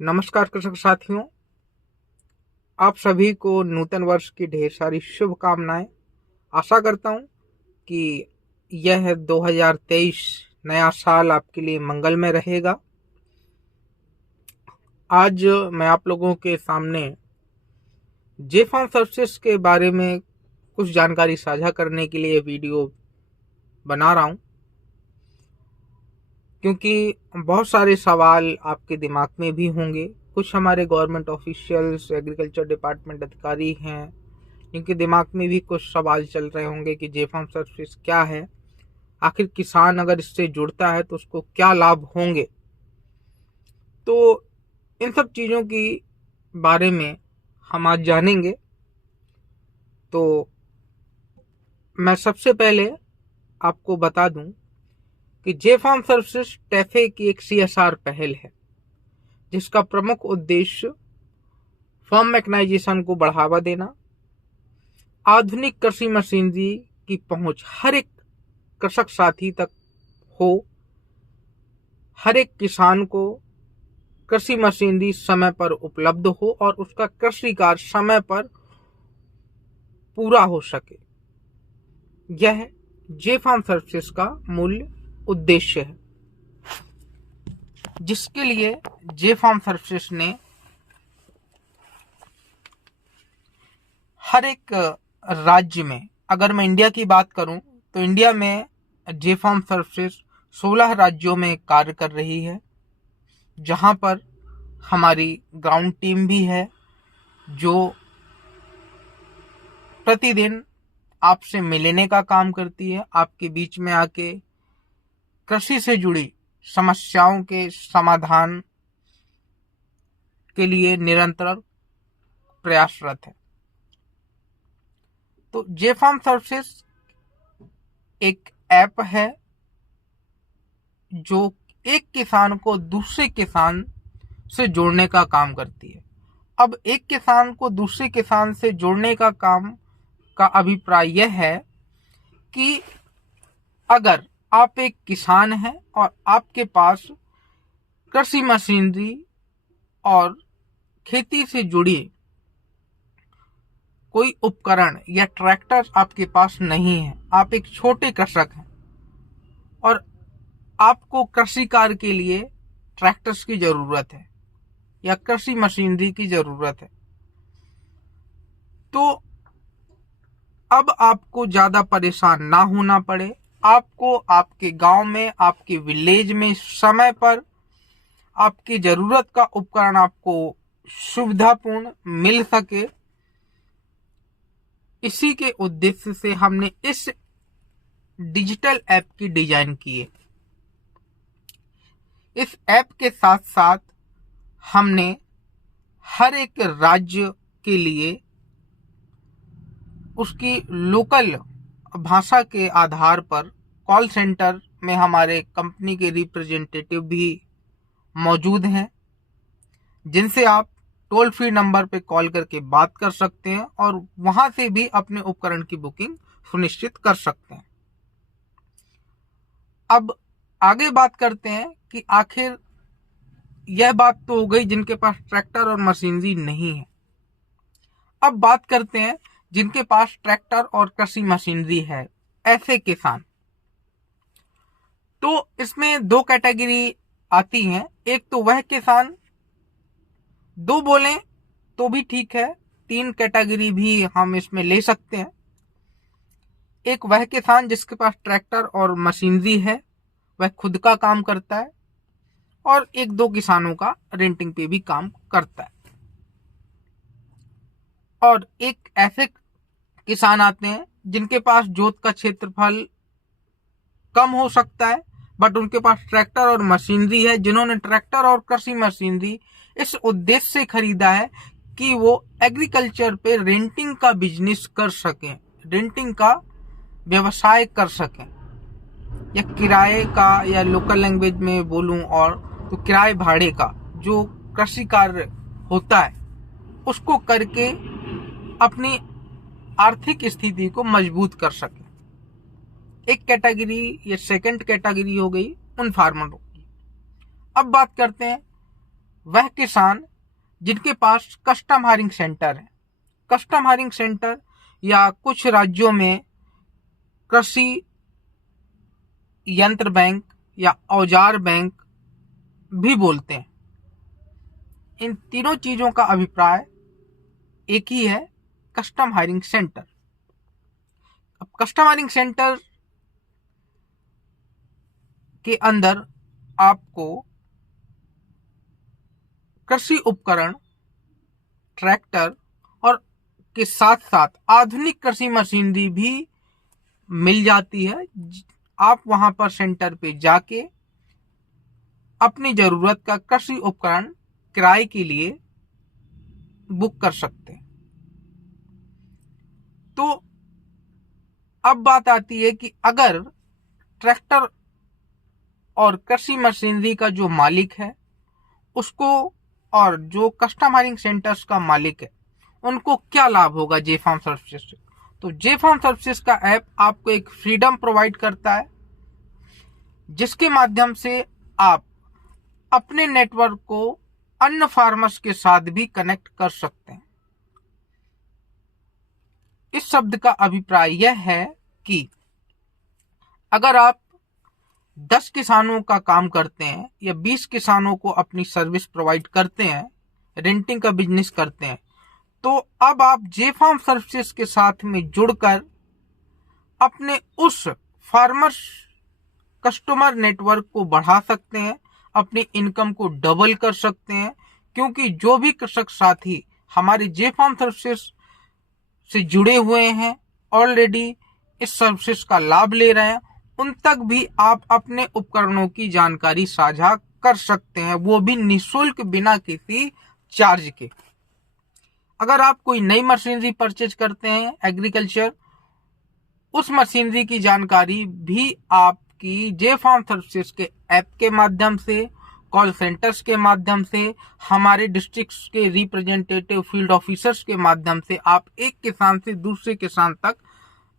नमस्कार कृषक साथियों, आप सभी को नूतन वर्ष की ढेर सारी शुभकामनाएं। आशा करता हूं कि यह 2023 नया साल आपके लिए मंगलमय रहेगा। आज मैं आप लोगों के सामने जेफॉर्म सर्विसेज के बारे में कुछ जानकारी साझा करने के लिए वीडियो बना रहा हूं, क्योंकि बहुत सारे सवाल आपके दिमाग में भी होंगे। कुछ हमारे गवर्नमेंट ऑफिशियल्स, एग्रीकल्चर डिपार्टमेंट अधिकारी हैं जिनके दिमाग में भी कुछ सवाल चल रहे होंगे कि जेफॉर्म सर्विस क्या है, आखिर किसान अगर इससे जुड़ता है तो उसको क्या लाभ होंगे। तो इन सब चीज़ों की बारे में हम आज जानेंगे। तो मैं सबसे पहले आपको बता दूं कि जेफॉर्म सर्विसेज टैफे की एक CSR पहल है, जिसका प्रमुख उद्देश्य फार्म मैकेनाइजेशन को बढ़ावा देना, आधुनिक कृषि मशीनरी की पहुंच हर एक कृषक साथी तक हो, हर एक किसान को कृषि मशीनरी समय पर उपलब्ध हो और उसका कृषि कार्य समय पर पूरा हो सके। यह जेफॉर्म सर्विसेज का मूल उद्देश्य है, जिसके लिए जेफॉर्म सर्विसेज ने हर एक राज्य में, अगर मैं इंडिया की बात करूं तो इंडिया में जेफॉर्म सर्विसेज 16 राज्यों में कार्य कर रही है, जहां पर हमारी ग्राउंड टीम भी है जो प्रतिदिन आपसे मिलने का काम करती है, आपके बीच में आके कृषि से जुड़ी समस्याओं के समाधान के लिए निरंतर प्रयासरत है। तो जेफॉर्म सर्विसेज एक ऐप है जो एक किसान को दूसरे किसान से जोड़ने का काम करती है। अब एक किसान को दूसरे किसान से जोड़ने का काम का अभिप्राय यह है कि अगर आप एक किसान हैं और आपके पास कृषि मशीनरी और खेती से जुड़ी कोई उपकरण या ट्रैक्टर आपके पास नहीं है, आप एक छोटे कृषक हैं और आपको कृषि कार्य के लिए ट्रैक्टर्स की जरूरत है या कृषि मशीनरी की जरूरत है, तो अब आपको ज्यादा परेशान ना होना पड़े। आपको आपके गांव में, आपके विलेज में समय पर आपकी जरूरत का उपकरण आपको सुविधापूर्ण मिल सके, इसी के उद्देश्य से हमने इस डिजिटल ऐप की डिजाइन की है। इस ऐप के साथ साथ हमने हर एक राज्य के लिए उसकी लोकल भाषा के आधार पर कॉल सेंटर में हमारे कंपनी के रिप्रेजेंटेटिव भी मौजूद हैं, जिनसे आप टोल फ्री नंबर पे कॉल करके बात कर सकते हैं और वहां से भी अपने उपकरण की बुकिंग सुनिश्चित कर सकते हैं। अब आगे बात करते हैं कि आखिर यह बात तो हो गई जिनके पास ट्रैक्टर और मशीनरी नहीं है। अब बात करते हैं जिनके पास ट्रैक्टर और कृषि मशीनरी है, ऐसे किसान। तो इसमें दो कैटेगरी आती हैं। एक तो वह किसान, दो बोले तो भी ठीक है, तीन कैटेगरी भी हम इसमें ले सकते हैं। एक वह किसान जिसके पास ट्रैक्टर और मशीनरी है, वह खुद का काम करता है, और एक दो किसानों का रेंटिंग पे भी काम करता है। और एक ऐसे किसान आते हैं जिनके पास जोत का क्षेत्रफल कम हो सकता है, बट उनके पास ट्रैक्टर और मशीनरी है, जिन्होंने ट्रैक्टर और कृषि मशीनरी इस उद्देश्य से खरीदा है कि वो एग्रीकल्चर पे रेंटिंग का बिजनेस कर सकें, रेंटिंग का व्यवसाय कर सकें, या किराए का, या लोकल लैंग्वेज में बोलूं और तो किराए भाड़े का जो कृषि कार्य होता है उसको करके अपनी आर्थिक स्थिति को मजबूत कर सके। एक कैटेगरी, ये सेकंड कैटेगरी हो गई उन फार्मरों की। अब बात करते हैं वह किसान जिनके पास कस्टम हायरिंग सेंटर है। कस्टम हायरिंग सेंटर या कुछ राज्यों में कृषि यंत्र बैंक या औजार बैंक भी बोलते हैं। इन तीनों चीजों का अभिप्राय एक ही है, कस्टम हायरिंग सेंटर। अब कस्टम हायरिंग सेंटर के अंदर आपको कृषि उपकरण, ट्रैक्टर और के साथ साथ आधुनिक कृषि मशीनरी भी मिल जाती है। आप वहां पर सेंटर पे जाके अपनी जरूरत का कृषि उपकरण किराए के लिए बुक कर सकते हैं। तो अब बात आती है कि अगर ट्रैक्टर और कृषि मशीनरी का जो मालिक है उसको और जो कस्टम हायरिंग सेंटर्स का मालिक है उनको क्या लाभ होगा जे फार्म सर्विसेज से। तो जे फार्म सर्विसेज का ऐप आपको एक फ्रीडम प्रोवाइड करता है, जिसके माध्यम से आप अपने नेटवर्क को अन्य फार्मर्स के साथ भी कनेक्ट कर सकते हैं। इस शब्द का अभिप्राय यह है कि अगर आप 10 किसानों का काम करते हैं या 20 किसानों को अपनी सर्विस प्रोवाइड करते हैं, रेंटिंग का बिजनेस करते हैं, तो अब आप जे फार्म सर्विसेज के साथ में जुड़कर अपने उस फार्मर्स कस्टमर नेटवर्क को बढ़ा सकते हैं, अपनी इनकम को डबल कर सकते हैं। क्योंकि जो भी कृषक साथी हमारे जे फार्म सर्विसेज से जुड़े हुए हैं, ऑलरेडी इस सर्विसेज का लाभ ले रहे हैं, उन तक भी आप अपने उपकरणों की जानकारी साझा कर सकते हैं, वो भी निःशुल्क, बिना किसी चार्ज के। अगर आप कोई नई मशीनरी परचेज करते हैं एग्रीकल्चर, उस मशीनरी की जानकारी भी आपकी जे फार्म सर्विसेज के ऐप के माध्यम से, कॉल सेंटर्स के माध्यम से, हमारे डिस्ट्रिक्ट के रिप्रेजेंटेटिव फील्ड ऑफिसर्स के माध्यम से आप एक किसान से दूसरे किसान तक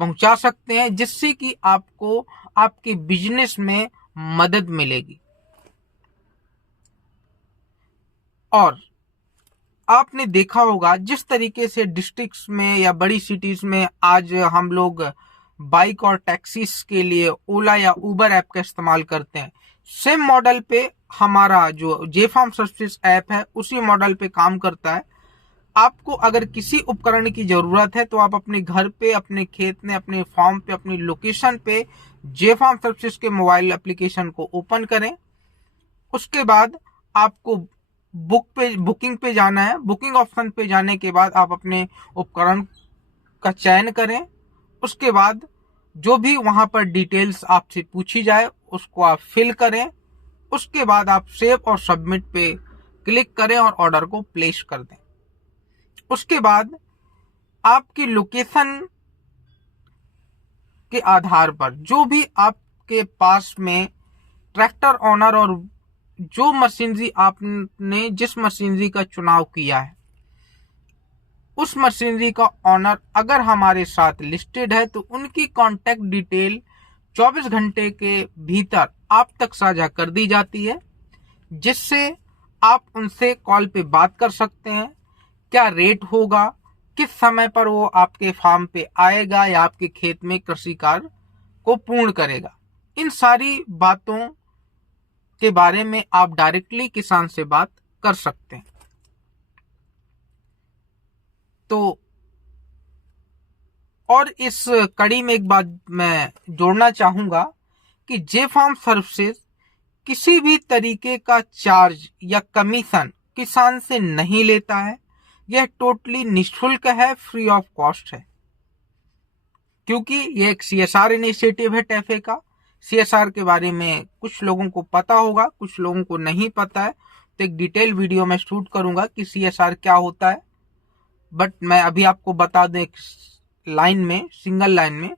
पहुंचा सकते हैं, जिससे कि आपको आपके बिजनेस में मदद मिलेगी। और आपने देखा होगा जिस तरीके से डिस्ट्रिक्ट्स में या बड़ी सिटीज में आज हम लोग बाइक और टैक्सीज के लिए ओला या उबर ऐप का इस्तेमाल करते हैं, सेम मॉडल पे हमारा जो जे फार्म सर्विसेज ऐप है उसी मॉडल पे काम करता है। आपको अगर किसी उपकरण की जरूरत है तो आप अपने घर पे, अपने खेत में, अपने फार्म पे, अपनी लोकेशन पे जे फार्म सर्विसेज के मोबाइल एप्लीकेशन को ओपन करें। उसके बाद आपको बुकिंग पे जाना है। बुकिंग ऑप्शन पे जाने के बाद आप अपने उपकरण का चयन करें। उसके बाद जो भी वहां पर डिटेल्स आपसे पूछी जाए उसको आप फिल करें। उसके बाद आप सेव और सबमिट पे क्लिक करें और ऑर्डर को प्लेस कर दें। उसके बाद आपकी लोकेशन के आधार पर जो भी आपके पास में ट्रैक्टर ओनर और जो मशीनरी आपने जिस मशीनरी का चुनाव किया है उस मशीनरी का ऑनर अगर हमारे साथ लिस्टेड है तो उनकी कांटेक्ट डिटेल 24 घंटे के भीतर आप तक साझा कर दी जाती है, जिससे आप उनसे कॉल पे बात कर सकते हैं। क्या रेट होगा, किस समय पर वो आपके फार्म पे आएगा या आपके खेत में कृषि कार्य को पूर्ण करेगा, इन सारी बातों के बारे में आप डायरेक्टली किसान से बात कर सकते हैं। तो और इस कड़ी में एक बात मैं जोड़ना चाहूंगा कि जे फार्म सर्विसेज किसी भी तरीके का चार्ज या कमीशन किसान से नहीं लेता है। यह टोटली निःशुल्क है, फ्री ऑफ कॉस्ट है, क्योंकि यह एक सीएसआर इनिशिएटिव है टैफे का। सीएसआर के बारे में कुछ लोगों को पता होगा, कुछ लोगों को नहीं पता है, तो एक डिटेल वीडियो में शूट करूंगा कि सीएसआर क्या होता है। बट मैं अभी आपको बता दें एक लाइन में, सिंगल लाइन में,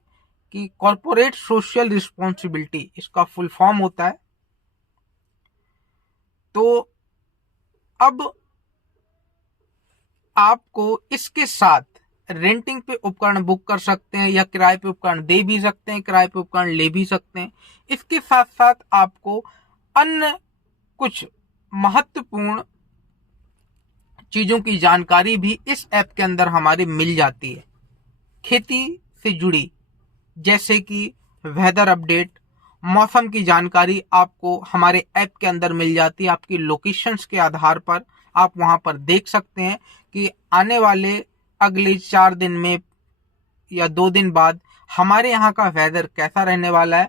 कि कॉर्पोरेट सोशल रिस्पॉन्सिबिलिटी इसका फुल फॉर्म होता है। तो अब आपको इसके साथ रेंटिंग पे उपकरण बुक कर सकते हैं या किराए पे उपकरण दे भी सकते हैं, किराए पे उपकरण ले भी सकते हैं। इसके साथ साथ आपको अन्य कुछ महत्वपूर्ण चीजों की जानकारी भी इस ऐप के अंदर हमारे मिल जाती है। खेती से जुड़ी जैसे कि वेदर अपडेट, मौसम की जानकारी आपको हमारे ऐप के अंदर मिल जाती है। आपकी लोकेशंस के आधार पर आप वहां पर देख सकते हैं कि आने वाले अगले 4 दिन में या 2 दिन बाद हमारे यहाँ का वेदर कैसा रहने वाला है,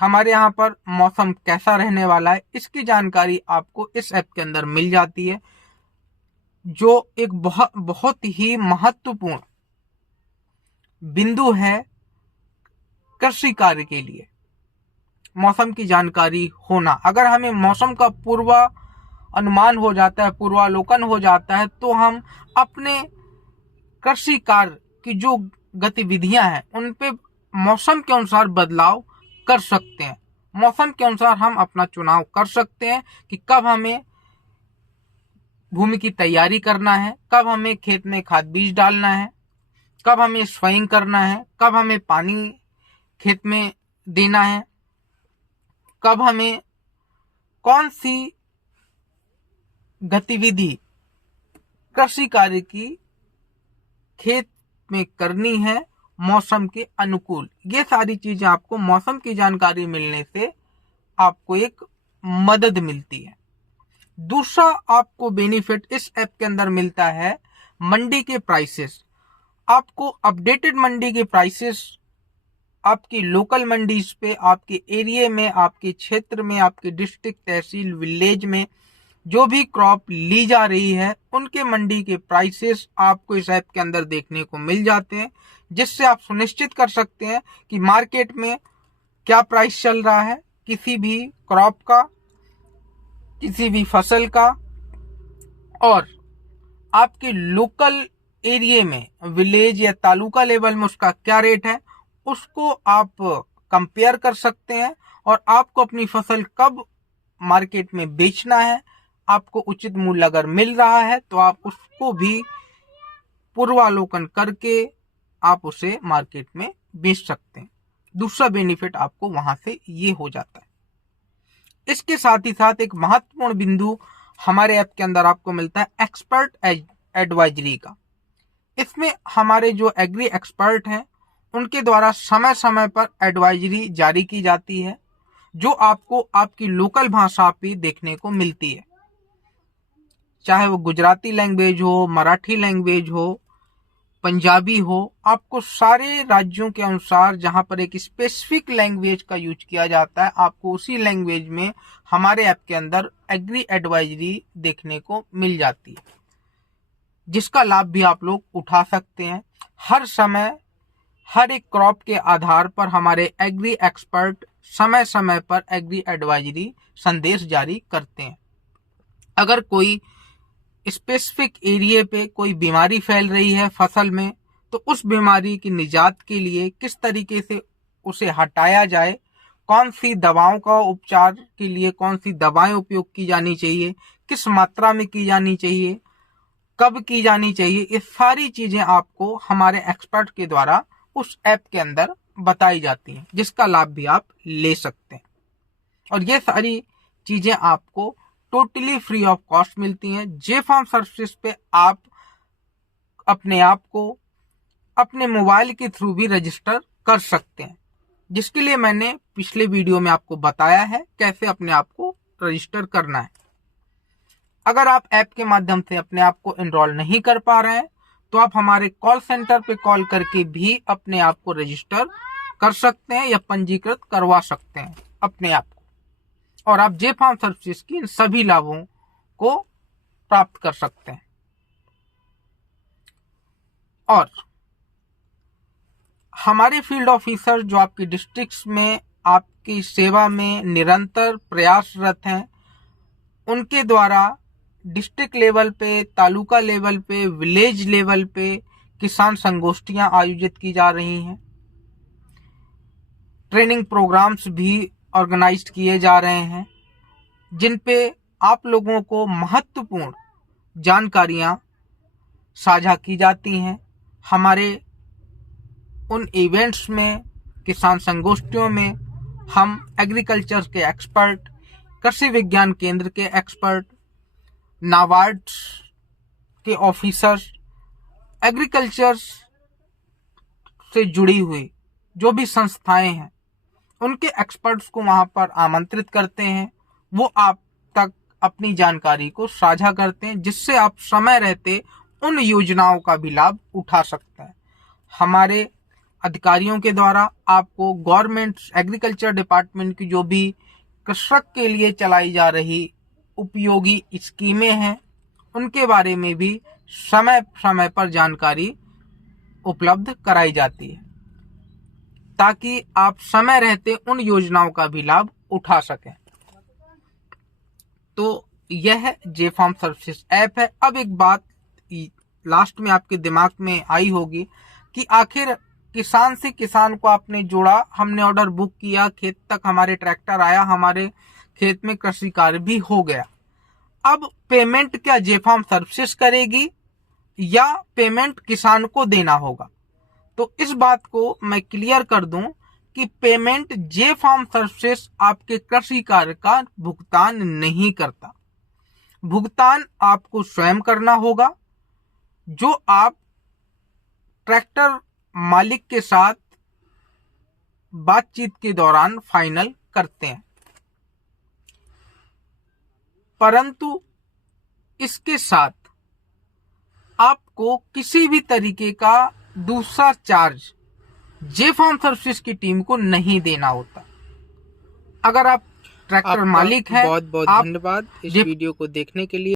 हमारे यहाँ पर मौसम कैसा रहने वाला है, इसकी जानकारी आपको इस ऐप के अंदर मिल जाती है, जो एक बहुत ही महत्वपूर्ण बिंदु है कृषि कार्य के लिए। मौसम की जानकारी होना, अगर हमें मौसम का पूर्वानुमान हो जाता है, पूर्वालोकन हो जाता है, तो हम अपने कृषि कार्य की जो गतिविधियां हैं उन पे मौसम के अनुसार बदलाव कर सकते हैं। मौसम के अनुसार हम अपना चुनाव कर सकते हैं कि कब हमें भूमि की तैयारी करना है, कब हमें खेत में खाद बीज डालना है, कब हमें स्प्रेइंग करना है, कब हमें पानी खेत में देना है, कब हमें कौन सी गतिविधि कृषि कार्य की खेत में करनी है मौसम के अनुकूल। ये सारी चीजें आपको मौसम की जानकारी मिलने से आपको एक मदद मिलती है। दूसरा आपको बेनिफिट इस ऐप के अंदर मिलता है मंडी के प्राइसेस। आपको अपडेटेड मंडी के प्राइसेस आपकी लोकल मंडीज पे, आपके एरिया में, आपके क्षेत्र में, आपके डिस्ट्रिक्ट, तहसील, विलेज में जो भी क्रॉप ली जा रही है उनके मंडी के प्राइसेस आपको इस ऐप के अंदर देखने को मिल जाते हैं, जिससे आप सुनिश्चित कर सकते हैं कि मार्केट में क्या प्राइस चल रहा है किसी भी क्रॉप का, किसी भी फसल का, और आपके लोकल एरिया में, विलेज या तालुका लेवल में उसका क्या रेट है, उसको आप कंपेयर कर सकते हैं। और आपको अपनी फसल कब मार्केट में बेचना है, आपको उचित मूल्य अगर मिल रहा है तो आप उसको भी पूर्वालोकन करके आप उसे मार्केट में बेच सकते हैं। दूसरा बेनिफिट आपको वहां से ये हो जाता है। इसके साथ ही साथ एक महत्वपूर्ण बिंदु हमारे ऐप के अंदर आपको मिलता है एक्सपर्ट एडवाइजरी का। इसमें हमारे जो एग्री एक्सपर्ट हैं उनके द्वारा समय समय पर एडवाइजरी जारी की जाती है, जो आपको आपकी लोकल भाषा पे देखने को मिलती है, चाहे वो गुजराती लैंग्वेज हो, मराठी लैंग्वेज हो, पंजाबी हो। आपको सारे राज्यों के अनुसार जहां पर एक स्पेसिफिक लैंग्वेज का यूज किया जाता है, आपको उसी लैंग्वेज में हमारे ऐप के अंदर एग्री एडवाइजरी देखने को मिल जाती है, जिसका लाभ भी आप लोग उठा सकते हैं। हर समय हर एक क्रॉप के आधार पर हमारे एग्री एक्सपर्ट समय समय पर एग्री एडवाइजरी संदेश जारी करते हैं। अगर कोई स्पेसिफिक एरिया पे कोई बीमारी फैल रही है फसल में, तो उस बीमारी की निजात के लिए किस तरीके से उसे हटाया जाए, कौन सी दवाओं का उपचार के लिए कौन सी दवाएं उपयोग की जानी चाहिए, किस मात्रा में की जानी चाहिए, कब की जानी चाहिए, ये सारी चीजें आपको हमारे एक्सपर्ट के द्वारा उस ऐप के अंदर बताई जाती हैं, जिसका लाभ भी आप ले सकते हैं। और ये सारी चीजें आपको टोटली फ्री ऑफ कॉस्ट मिलती हैं। जे फार्म सर्विसेज पे आप अपने आप को अपने मोबाइल के थ्रू भी रजिस्टर कर सकते हैं, जिसके लिए मैंने पिछले वीडियो में आपको बताया है कैसे अपने आप को रजिस्टर करना है। अगर आप ऐप के माध्यम से अपने आप को एनरोल नहीं कर पा रहे हैं तो आप हमारे कॉल सेंटर पे कॉल करके भी अपने आप को रजिस्टर कर सकते हैं या पंजीकृत करवा सकते हैं अपने आप को, और आप जे फार्म सर्विसेज की इन सभी लाभों को प्राप्त कर सकते हैं। और हमारे फील्ड ऑफिसर जो आपकी डिस्ट्रिक्ट्स में आपकी सेवा में निरंतर प्रयासरत हैं, उनके द्वारा डिस्ट्रिक्ट लेवल पे, तालुका लेवल पे, विलेज लेवल पे किसान संगोष्ठियां आयोजित की जा रही हैं। ट्रेनिंग प्रोग्राम्स भी ऑर्गेनाइज किए जा रहे हैं, जिन पे आप लोगों को महत्वपूर्ण जानकारियां साझा की जाती हैं। हमारे उन इवेंट्स में, किसान संगोष्ठियों में हम एग्रीकल्चर के एक्सपर्ट, कृषि विज्ञान केंद्र के एक्सपर्ट, नाबार्ड के ऑफिसर्स, एग्रीकल्चर से जुड़ी हुई जो भी संस्थाएं हैं, उनके एक्सपर्ट्स को वहां पर आमंत्रित करते हैं। वो आप तक अपनी जानकारी को साझा करते हैं, जिससे आप समय रहते उन योजनाओं का भी लाभ उठा सकते हैं। हमारे अधिकारियों के द्वारा आपको गवर्नमेंट एग्रीकल्चर डिपार्टमेंट की जो भी कृषक के लिए चलाई जा रही उपयोगी स्कीमें हैं, उनके बारे में भी समय समय पर जानकारी उपलब्ध कराई जाती है, ताकि आप समय रहते उन योजनाओं का भी लाभ उठा सकें। तो यह जेफार्म सर्विसेज ऐप है। अब एक बात लास्ट में आपके दिमाग में आई होगी कि आखिर किसान से किसान को आपने जोड़ा, हमने ऑर्डर बुक किया, खेत तक हमारे ट्रैक्टर आया, हमारे खेत में कृषि कार्य भी हो गया। अब पेमेंट क्या जेफार्म सर्विसेज करेगी या पेमेंट किसान को देना होगा? तो इस बात को मैं क्लियर कर दूं कि पेमेंट जेफार्म सर्विसेज आपके कृषि कार्य का भुगतान नहीं करता। भुगतान आपको स्वयं करना होगा, जो आप ट्रैक्टर मालिक के साथ बातचीत के दौरान फाइनल करते हैं। परंतु इसके साथ आपको किसी भी तरीके का दूसरा चार्ज जेफार्म सर्विसेज की टीम को नहीं देना होता। अगर आप ट्रैक्टर मालिक हैं, बहुत बहुत धन्यवाद इस वीडियो को देखने के लिए।